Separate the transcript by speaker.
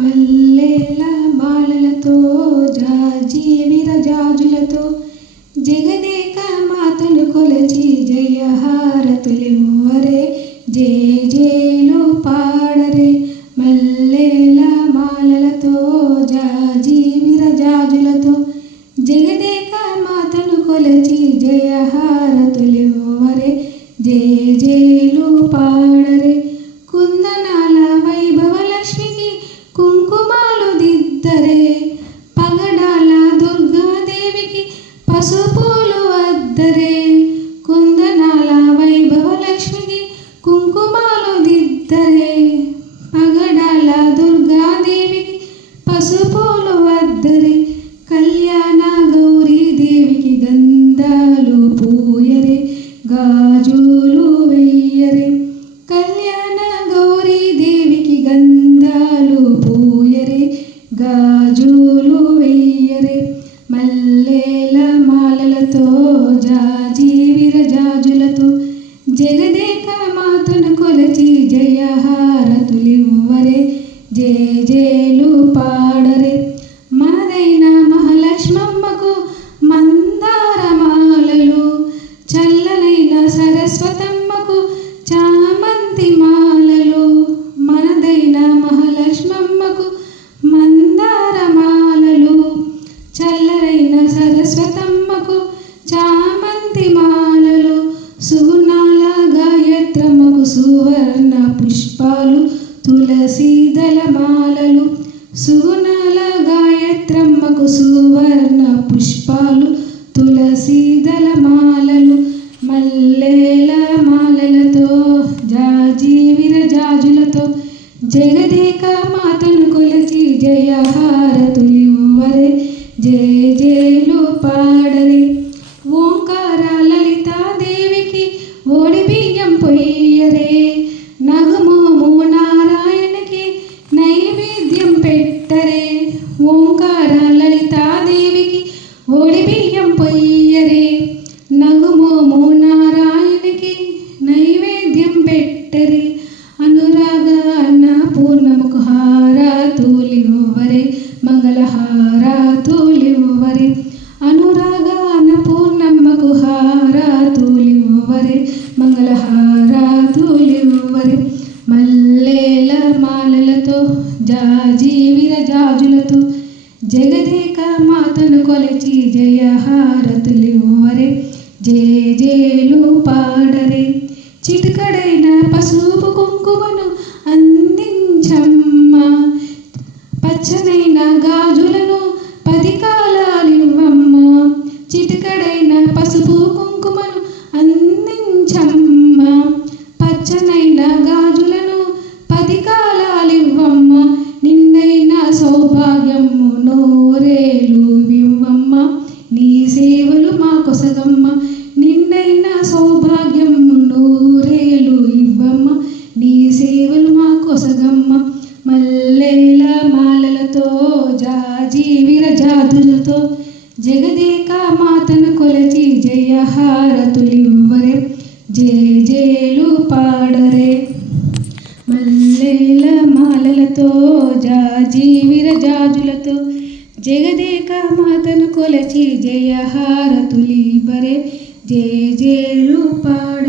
Speaker 1: మల్లెల బాలలతో జాజి విరజాజులతో జగదేక మాతను కొలచి జయహారతులివ్వరే జే జేలు పాడరే. మల్లెల మాలలతో జాజి విరజాజులతో జగదేక మాతను కొలచి జయహారతులివ్వరే జే జేలు పాడరే. సువర్ణ పుష్పాలు తులసి దళమాలలు సుగుణాల గాయత్రమ్మకు సువర్ణ పుష్పాలు తులసి దళమాలలు మల్లెల మాలలతో జాజి విరజాజులతో జగదేక మాతను కొలిచి జయహారతులివ్వరే జయ జయలు పాడరే. పొయ్యరే నగమోము నారాయణకి నైవేద్యం పెట్టరే. ఓంకార లలితాదేవికి ఓడి మాతను కొలచి జయహారతులివ్వరే. జే జేలు పాడరే. చిటికడైన పసుపు కుంకుమను అందించమ్మ. పచ్చనైన విరజాతులతో జగదేక మాతను కొలచి జయహారతులివ్వరే. జయ జయలు పాడరే. మల్లెల మాలలతో జాజి విరజాజులతో జగదేక మాతను కొలచి జయహారతులివ్వరే. జయ జయలు పాడరే